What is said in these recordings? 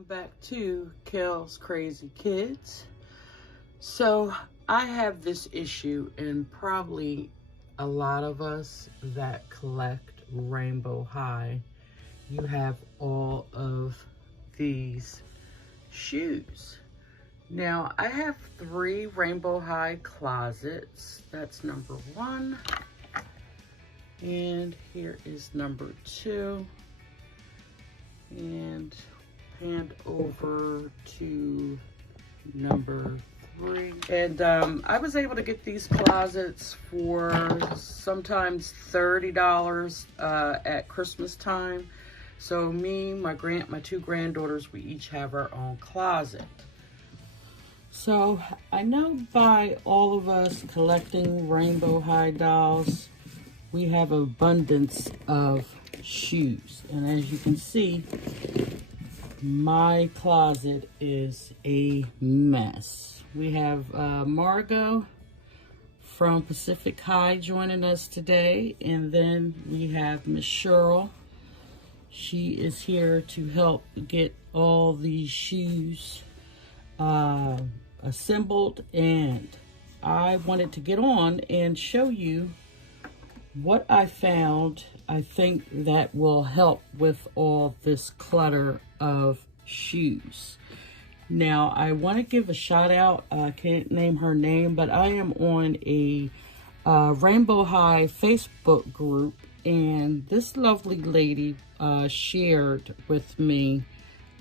Welcome back to KELZ KRAZY KIDZ. So I have this issue, and probably a lot of us that collect RainbowHigh, you have all of these shoes. Now I have 3 RainbowHigh closets. That's number 1. And here is number 2. And hand over to number 3. And I was able to get these closets for sometimes $30 at Christmas time. So me, my 2 granddaughters, we each have our own closet. So I know by all of us collecting RainbowHigh dolls, we have abundance of shoes. And as you can see, my closet is a mess. We have Margot from Pacific High joining us today, and then we have Miss Cheryl. She is here to help get all these shoes assembled, and I wanted to get on and show you what I found. I think that will help with all this clutter of shoes. Now, I want to give a shout out. I can't name her name, but I am on a RainbowHigh Facebook group, and this lovely lady shared with me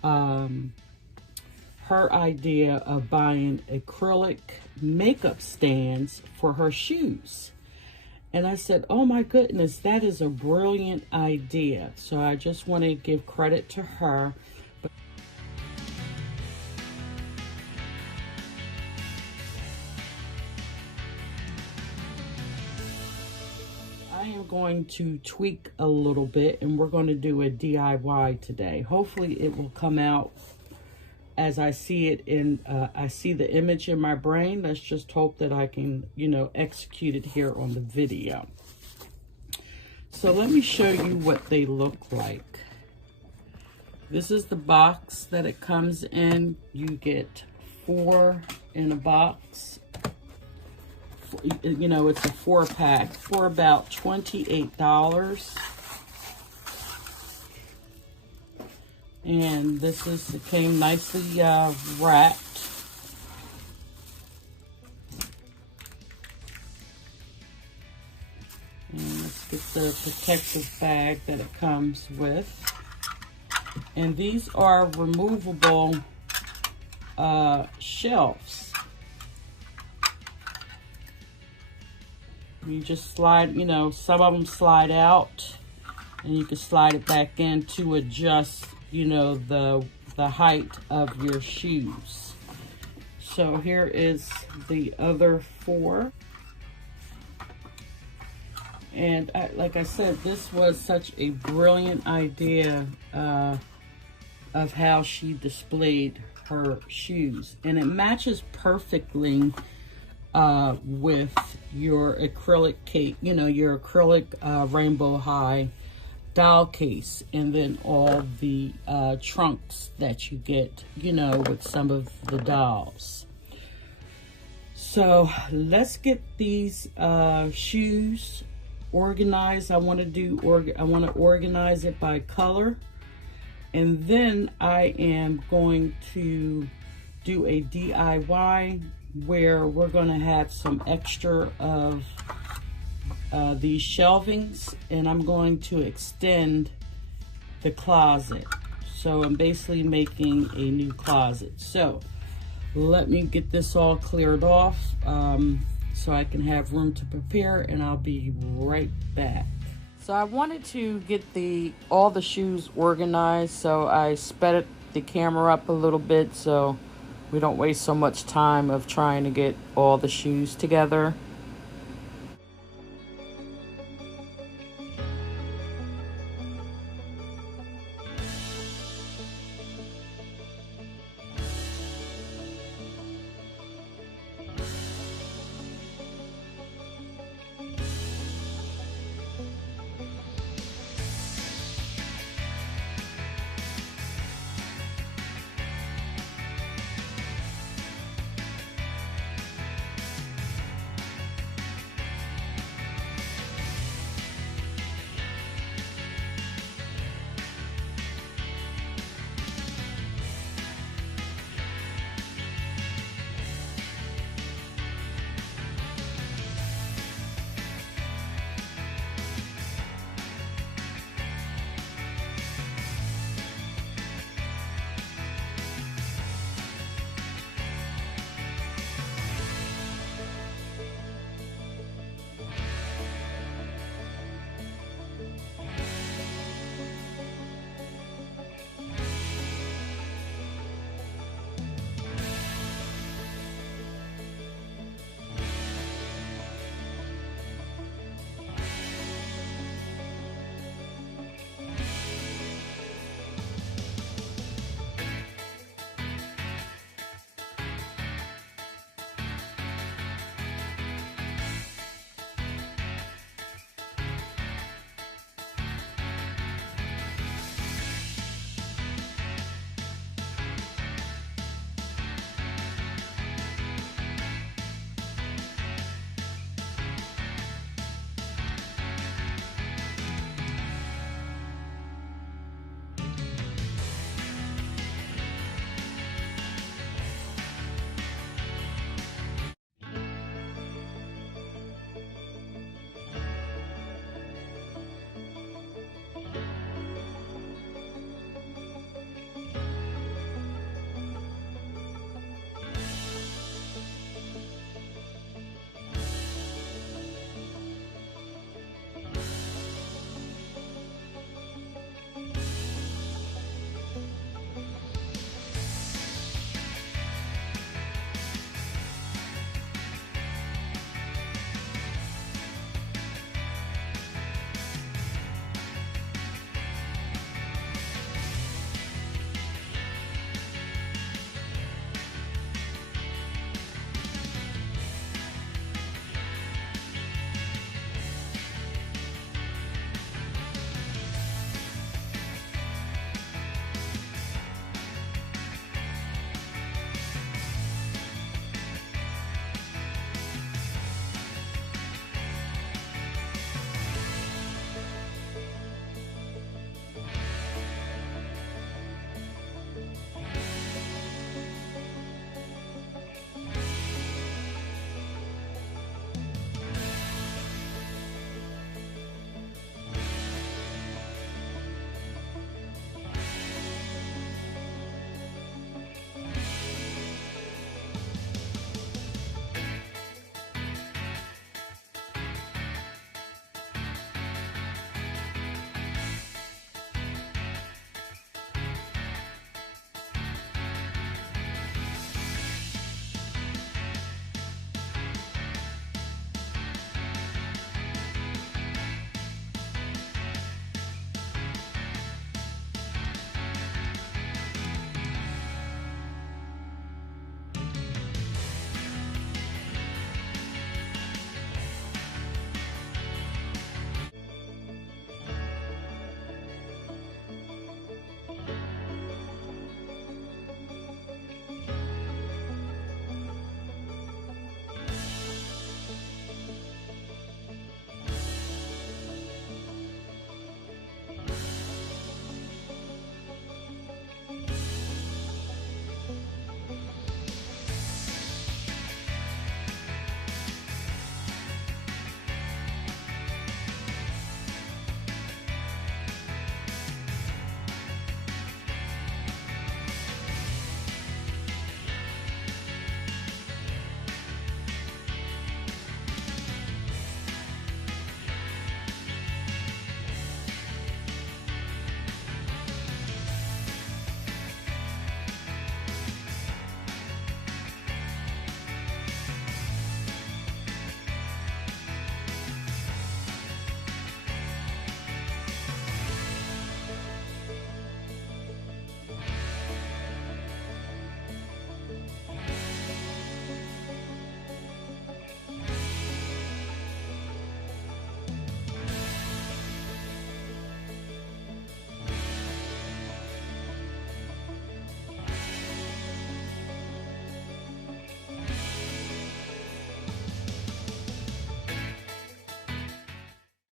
her idea of buying acrylic makeup stands for her shoes. And I said, oh my goodness, that is a brilliant idea. So I just want to give credit to her. I am going to tweak a little bit, and we're going to do a DIY today. Hopefully it will come out as I see it in, I see the image in my brain. Let's just hope that I can, execute it here on the video. So let me show you what they look like. This is the box that it comes in. You get 4 in a box. It's a 4-pack for about $28. And it came nicely wrapped. And let's get the protective bag that it comes with. And these are removable shelves. You just slide, some of them slide out, and you can slide it back in to adjust the height of your shoes. So here is the other 4. And like I said, this was such a brilliant idea of how she displayed her shoes. And it matches perfectly with your acrylic cake, your acrylic RainbowHigh doll case, and then all the trunks that you get, with some of the dolls. So let's get these shoes organized. I want to organize it by color, and then I am going to do a DIY where we're going to have some extra of these shelvings, and I'm going to extend the closet. So I'm basically making a new closet. So let me get this all cleared off so I can have room to prepare, and I'll be right back. So I wanted to get all the shoes organized, so I sped the camera up a little bit so we don't waste so much time of trying to get all the shoes together.